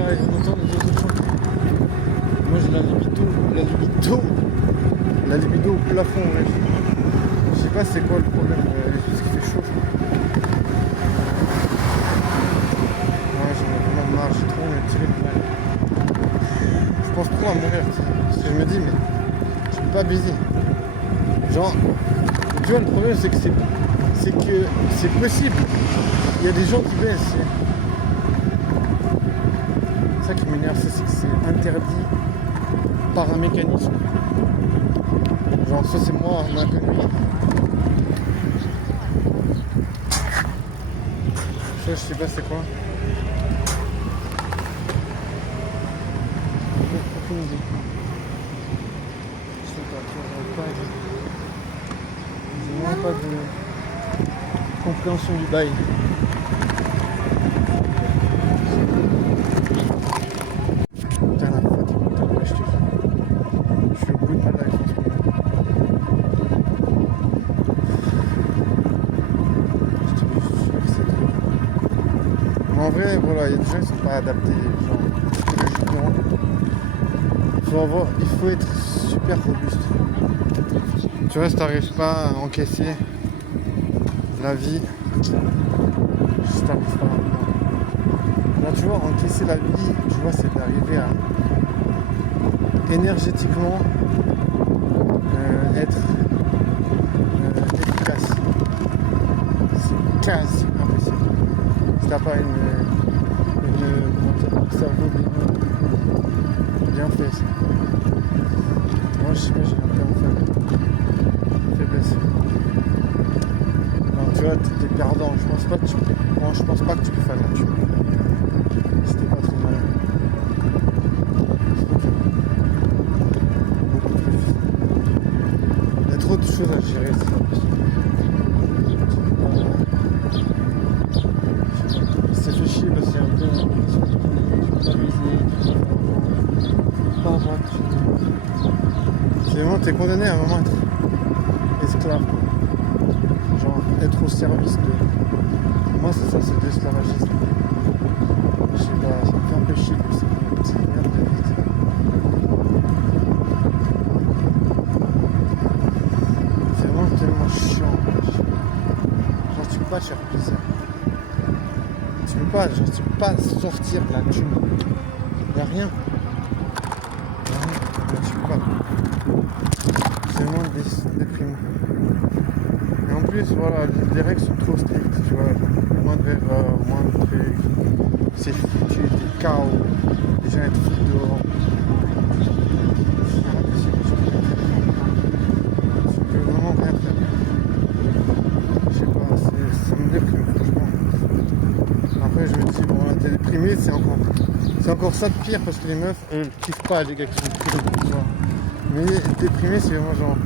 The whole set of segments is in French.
là, on entend les autres chanter. Moi j'ai la libido au plafond, ouais. Je sais pas c'est quoi le problème, parce qu'il fait chaud. Ouais, j'en ai vraiment marre, j'ai trop envie de tirer de balle. Je pense trop à mourir, parce que je me dis, mais je peux pas baiser. Genre, tu vois, le problème c'est que c'est possible. Il y a des gens qui baissent. C'est ça qui m'énerve, c'est que c'est interdit par un mécanisme. Genre ça c'est moi, ma connerie. Ça je sais pas c'est quoi. Aucune idée. Je sais pas, j'ai vraiment pas de compréhension du bail. Putain la fatigue, je te jure. Je suis au bout de ma life en ce moment. Mais en vrai, voilà, il y a des gens qui sont pas adaptés, genre psychologiquement. Il faut être super robuste. Tu vois, si t'arrives pas à encaisser la vie, si t'arrives pas à... Là, tu vois, encaisser la vie, tu vois, c'est d'arriver à énergétiquement être efficace. C'est quasi impossible. Si t'as pas un cerveau bien fait. Ça. Moi, je sais pas, j'ai un peu en faiblesse. Alors, tu vois, t'es perdant. Je pense pas que tu peux faire là-dessus. C'était pas trop malin. Il y a trop de choses à gérer. Ça fait chier parce que c'est un peu c'est vraiment t'es condamné à un moment à être esclave. Genre être au service de. Pour moi c'est ça, c'est de l'esclavagisme. Je sais pas, ça me fait un peu chier que c'est une merde de vite. C'est vraiment tellement chiant. Genre tu peux pas te faire plaisir. Tu peux pas sortir de la thune. Y'a rien. Tu peux pas. C'est vraiment déprimant. Et en plus, voilà, les règles sont trop strictes, tu vois. Moins d'erreurs, moins de trucs. C'est foutu, t'es KO. Les gens être foutus dehors. Tu peux vraiment rien faire. Je sais pas, ça me déprime, franchement. Après, je me dis, bon, là, t'es déprimé, c'est encore ça de pire parce que les meufs, elles kiffent pas les gars qui sont plus tu vois. Mais déprimé, c'est vraiment genre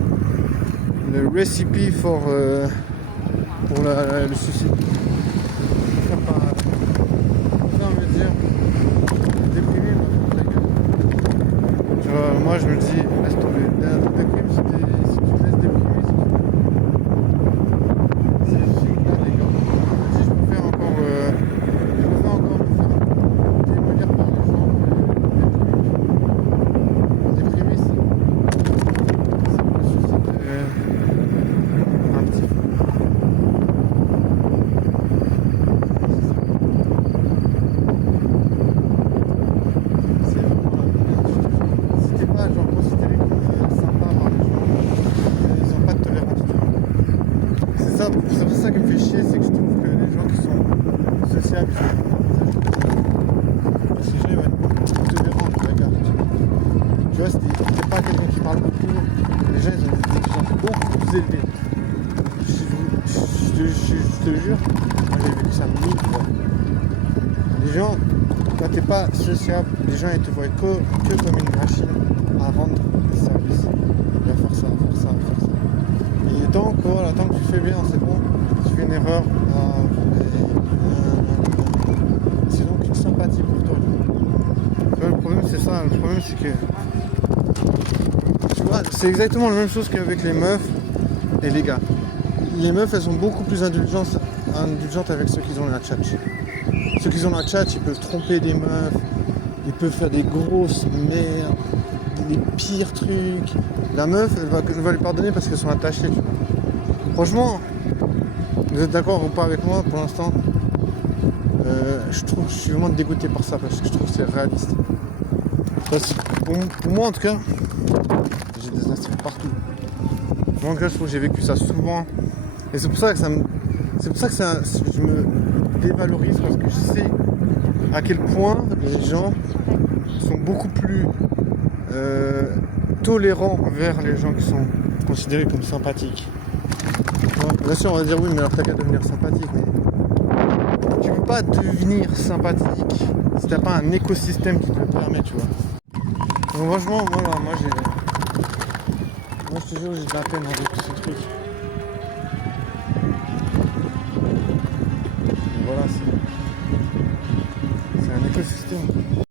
le recipe pour le suicide. Ça me dire déprimé, tu vois, moi je me dis, laisse tomber. Déprime, si tu te laisses déprimer, c'est là les gars. Si je peux faire encore me faire témoigner par les gens déprimés, c'est pour le suicide un petit peu. Si t'es pas genre considéré comme sympa par les gens, ils ont pas de tolérance, tu vois. C'est ça qui me fait chier, c'est que je trouve que les gens qui sont sociables, ces gens ils vont être beaucoup tolérants, regarde. Tu vois, si t'es pas quelqu'un qui parle beaucoup, les gens ils ont des exigences beaucoup plus élevées. Je te jure, moi j'ai vécu ça 1000 fois. Les gens, quand t'es pas sociable, les gens ils te voient que comme une machine à rendre des services. Il va faire ça, faire ça, faire ça. Et tant que tu fais bien, c'est bon. Tu fais une erreur, c'est donc une sympathie pour toi. Tu vois, le problème c'est ça, le problème c'est que tu vois, c'est exactement la même chose qu'avec les meufs et les gars. Les meufs elles sont beaucoup plus indulgentes avec ceux qui ont la tchatch. Ceux qui ont la tchatch, ils peuvent tromper des meufs, il peut faire des grosses merdes, les pires trucs. La meuf, elle va lui pardonner parce qu'elles sont attachées, tu vois. Franchement, vous êtes d'accord ou pas avec moi pour l'instant? Je suis vraiment dégoûté par ça parce que je trouve que c'est réaliste. Parce que pour moi en tout cas, j'ai des instincts partout. Moi en tout cas, je trouve que j'ai vécu ça souvent. Et c'est pour ça que je me dévalorise parce que je sais à quel point les gens sont beaucoup plus tolérants envers les gens qui sont considérés comme sympathiques. Bien sûr, on va dire oui, mais alors t'as qu'à devenir sympathique. Mais tu peux pas devenir sympathique si t'as pas un écosystème qui te le permet, tu vois. Donc franchement, voilà, moi je te jure, j'ai de la peine avec ce truc. Voilà, c'est un écosystème.